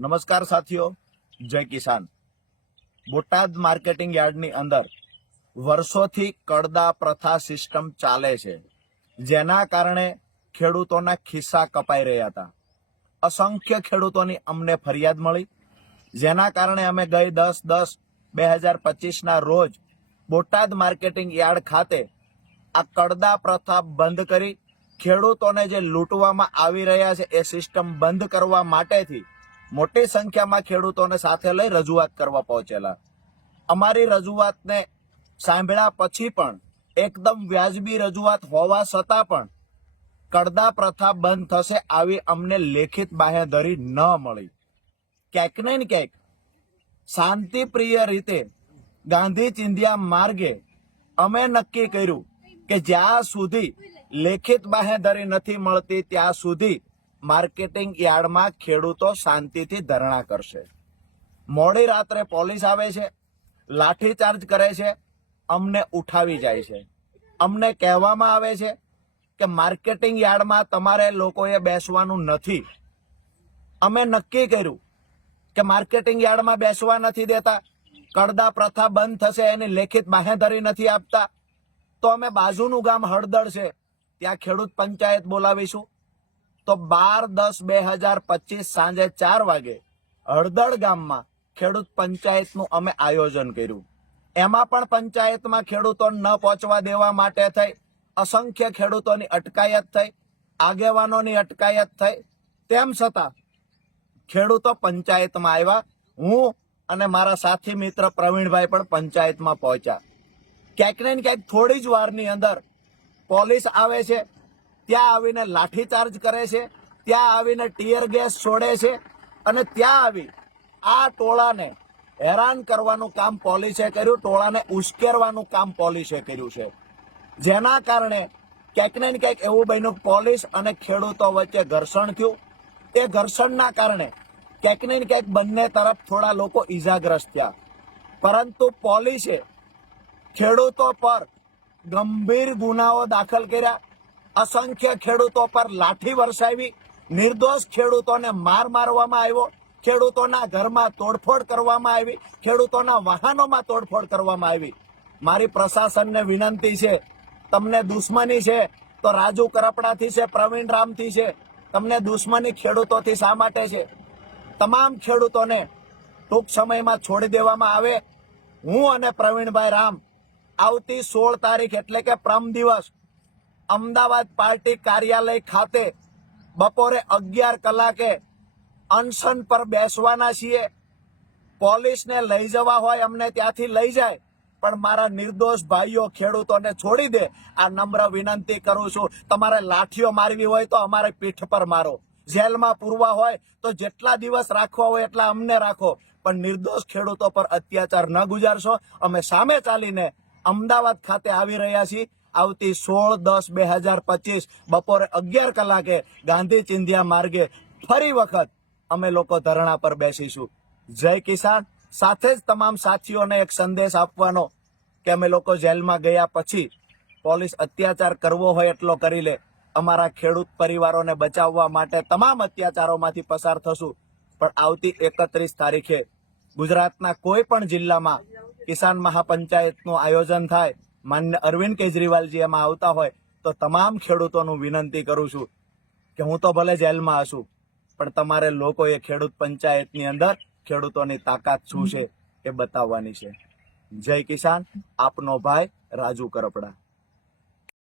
નમસ્કાર સાથીઓ, જય કિસાન। બોટાદ માર્કેટિંગ યાર્ડની અંદર વર્ષોથી કડદા પ્રથા સિસ્ટમ ચાલે છે, જેના કારણે ખેડૂતોના ખિસ્સા કપાઈ રહ્યા હતા। અસંખ્ય ખેડૂતોની અમને ફરિયાદ મળી, જેના કારણે અમે ગઈ 10/10/2025ના રોજ બોટાદ માર્કેટિંગ યાર્ડ ખાતે આ કડદા પ્રથા બંધ કરી ખેડૂતોને જે લૂંટવામાં આવી રહ્યા છે એ સિસ્ટમ બંધ કરવા માટેથી મોટી સંખ્યામાં ખેડૂતોને સાથે લઈ રજૂઆત કરવા પહોંચેલા। અમારી રજૂઆતને સાંભળ્યા પછી પણ એકદમ વ્યાજબી રજૂઆત હોવા છતાં પણ કડદા પ્રથા બંધ થશે આવી અમને લેખિત બાંહેધરી ન મળી। ક્યાંક ને ક્યાંક શાંતિપ્રિય રીતે ગાંધી ચિંધ્યા માર્ગે અમે નક્કી કર્યું કે જ્યાં સુધી લેખિત બાંહેધરી નથી મળતી ત્યાં સુધી માર્કેટિંગ યાર્ડમાં ખેડૂતો શાંતિથી ધરણા કરશે। મોડી રાત્રે પોલીસ આવે છે, લાઠીચાર્જ કરે છે, અમને ઉઠાવી જાય છે। અમને કહેવામાં આવે છે કે માર્કેટિંગ યાર્ડમાં તમારે લોકોએ બેસવાનું નથી। અમે નક્કી કર્યું કે માર્કેટિંગ યાર્ડમાં બેસવા નથી દેતા, કડદા પ્રથા બંધ થશે એની લેખિત બાંહેધરી નથી આપતા, તો અમે બાજુનું ગામ હળદળ છે ત્યાં ખેડૂત પંચાયત બોલાવીશું। તો 12/10/2025 સાંજે 4 વાગે હળદળ ગામમાં ખેડૂત પંચાયતનું અમે આયોજન કર્યું। એમાં પણ પંચાયતમાં ખેડૂતોને ન પહોંચવા દેવા માટે થઈ અસંખ્ય ખેડૂતોની અટકાયત થઈ, આગેવાનોની અટકાયત થઈ, તેમ છતાં ખેડૂતો પંચાયતમાં આવ્યા। હું અને મારા સાથી મિત્ર પ્રવીણભાઈ પણ પંચાયતમાં પહોંચ્યા। ક્યાંક ને ક્યાંક થોડી જ વારની અંદર પોલીસ આવે છે, ત્યાં આવીને લાઠીચાર્જ કરે છે, ત્યાં આવીને ટીયર ગેસ છોડે છે અને ત્યાં આવી આ ટોળાને હેરાન કરવાનું કામ પોલીસે કર્યું, ટોળાને ઉશ્કેરવાનું કામ પોલીસે કર્યું છે, જેના કારણે ક્યાંક ને ક્યાંક એવું બન્યું પોલીસ અને ખેડૂતો વચ્ચે ઘર્ષણ થયું। એ ઘર્ષણના કારણે ક્યાંક ને ક્યાંક બંને તરફ થોડા લોકો ઈજાગ્રસ્ત થયા, પરંતુ પોલીસે ખેડૂતો પર ગંભીર ગુનાઓ દાખલ કર્યા, અસંખ્ય ખેડૂતો પર લાઠી વરસાવી, નિર્દોષ ખેડૂતોને મારવામાં આવ્યો, ખેડૂતોના ઘરમાં તોડફોડ કરવામાં આવી, ખેડૂતોના વાહનોમાં તોડફોડ કરવામાં આવી। મારી પ્રશાસનને વિનંતી છે, તમને દુશ્મની છે તો રાજુ કરપડાથી છે, પ્રવીણ રામથી છે, તમને દુશ્મની ખેડૂતોથી શા માટે છે? તમામ ખેડૂતોને ટૂંક સમયમાં છોડી દેવામાં આવે। હું અને પ્રવીણભાઈ રામ આવતી 16 તારીખ એટલે કે પરમ દિવસ અમદાવાદ પાર્ટી કાર્યાલય ખાતે બપોરે 11 કલાકે અનશન પર બેસવાના છીએ। પોલીસને લઈ જવા હોય અમને ત્યાંથી લઈ જાય, પણ મારા નિર્દોષ ભાઈઓ ખેડૂતોને છોડી દે આ નમ્ર વિનંતી કરું છું। તમારે લાઠીઓ મારવી હોય તો અમારે પીઠ પર મારો, જેલમાં પૂરવા હોય તો જેટલા દિવસ રાખવા હોય એટલા અમને રાખો, પણ નિર્દોષ ખેડૂતો પર અત્યાચાર ન ગુજારશો। અમે સામે ચાલીને અમદાવાદ ખાતે આવી રહ્યા છીએ। આવતી 16/10/2025 બપોરે 11 કલાકે ગાંધી ચિંધ્યા માર્ગે ફરી વખત અમે લોકો ધરણા પર બેસીશું। જય કિસાન। સાથે જ તમામ સાથીઓને એક સંદેશ આપવાનો કે અમે લોકો જેલમાં ગયા પછી પોલીસ અત્યાચાર કરવો હોય એટલો કરી લે, અમારા ખેડૂત પરિવારોને બચાવવા માટે તમામ અત્યાચારોમાંથી પસાર થશું, પણ આવતી 31 તારીખે ગુજરાતના કોઈ પણ જિલ્લામાં કિસાન મહાપંચાયતનું આયોજન થાય, માન્ય અરવિંદ કેજરીવાલજી એમાં આવતા હોય તો તમામ ખેડૂતોનું વિનંતી કરું છું કે હું તો ભલે જેલમાં હશું, પણ તમારે લોકોએ ખેડૂત પંચાયતની અંદર ખેડૂતોની તાકાત શું છે એ બતાવવાની છે। જય કિસાન। આપનો ભાઈ રાજુ કરપડા।